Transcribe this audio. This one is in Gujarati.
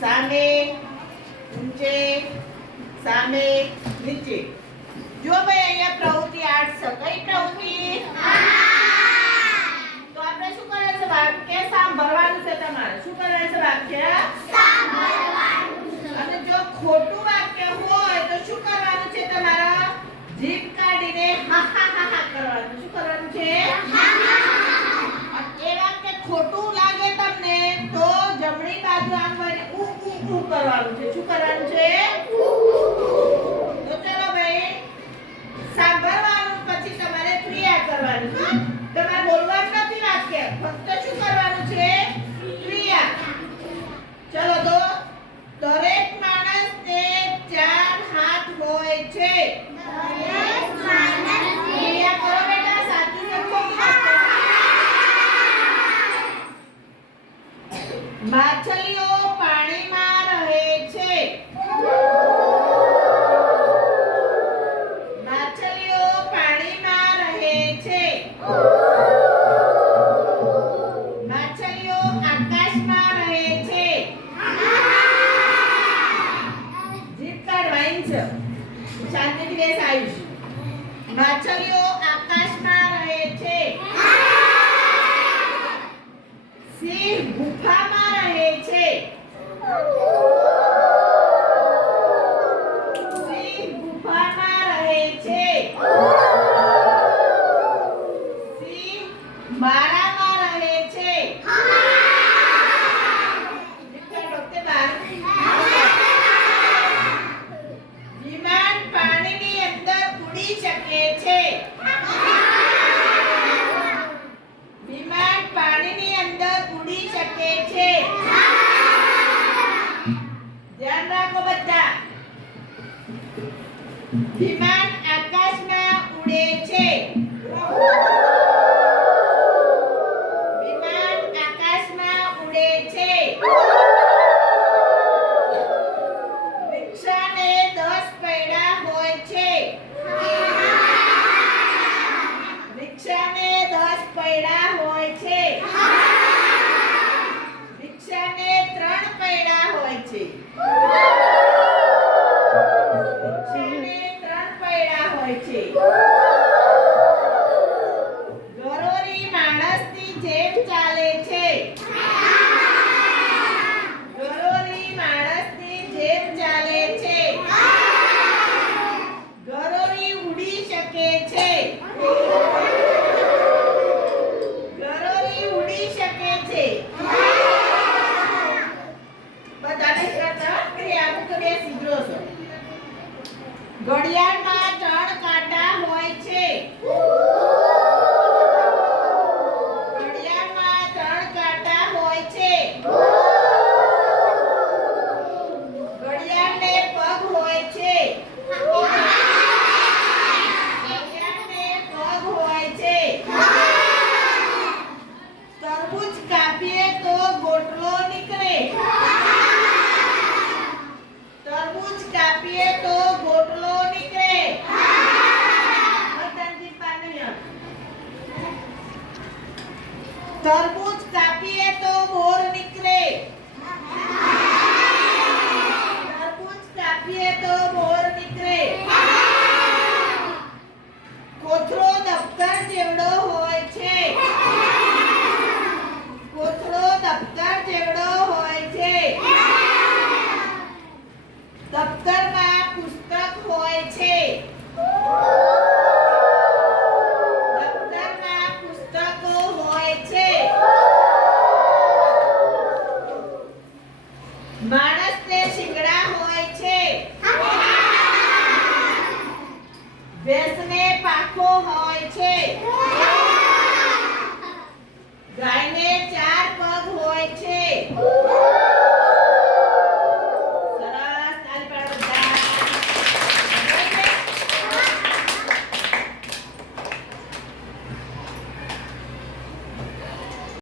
સામે, ઊંચે, સામે, નીચે. જો ભાઈ અહીંયા પ્રવૃત્તિ 8 છે. કઈ પ્રવૃત્તિ? તો આપણે શું કરવાનું છે? વાક્ય સાંભળવાનું છે તમારે. શું કરવાનું છે? વાક્ય સાંભળવાનું. અને જો ખોટું વાક્ય હોય તો શું કરવાનું છે તમારે? જીભ કાઢીને હા હા હા હા કરવાનું. શું કરવાનું છે? એ વાક્ય ખોટું લાગે તમને તો જમણી બાજુ આમ કરીને ઉ ઉ ઉ કરવાનું છે. શું કરવાનું છે? તો ચલો ભાઈ, સાંભળવાનું પછી તમારે ક્રિયા કરવાની. તમારે બોલવાનું નથી વાક્ય, ફક્ત શું કરવાનું છે? ક્રિયા. ચલો તો દરેક માણસને 4 હાથ હોય છે. ક્રિયા કરો બેટા, સાચું કે ખોટું? માછલીઓ પાણીમાં રહે છે. માછલીઓ પાણીમાં રહે છે. માછલીઓ આકાશમાં રહે છે. જીભ કાઢવાની છે. શાંતિથી બેસ આયુષ. માછલીઓ આકાશમાં રહે છે. સિંહ ગુફામાં રહે છે. સિંહ ગુફામાં રહે છે. સિંહ મારામાં રહે છે. વિમાન પાણીની અંદર ઉડી શકે છે. વિમાન પાણીની અંદર ઉડી શકે છે. ધ્યાન રાખો બધા. વિમાન આકાશમાં ઉડે છે. વિમાન આકાશમાં ઉડે છે. વૃક્ષને 10 પૈડા હોય છે. વૃક્ષને 10 પૈડા હોય છે. વૃક્ષને 3 પૈડા હોય છે. વૃક્ષને 3 પૈડા હોય છે. ગરોળી માણસની જેમ ચાલે છે. ગરોળી માણસની જેમ ચાલે છે. ગરોળી ઉડી શકે છે. ગરોળી ઉડી શકે છે. બધાને કરતા ક્રિયા અમુક બે સીધો છો. ઘડિયાળમાં 3 કાંટા હોય છે. ઘડિયાળમાં 3 કાંટા હોય છે. ઘડિયાળને પગ હોય છે. ઘડિયાળને પગ હોય છે. તરબૂચ કાપીએ તો ગોટલો નીકળે. તરબૂચ કાપીએ તો ગોટલો નીકળે. તરબૂચ કાપીએ તો મોર નીકળે. તરબૂચ કાપીએ તો મોર નીકળે. કોથળો દફતર જેવડો હોય છે. કોથળો દફતર જેવડો હોય છે. દફતરમાં પુસ્તક હોય છે. દફતરમાં પુસ્તકો હોય છે. માણસને શિંગડા હોય છે. ભેંસને પાંખો હોય છે.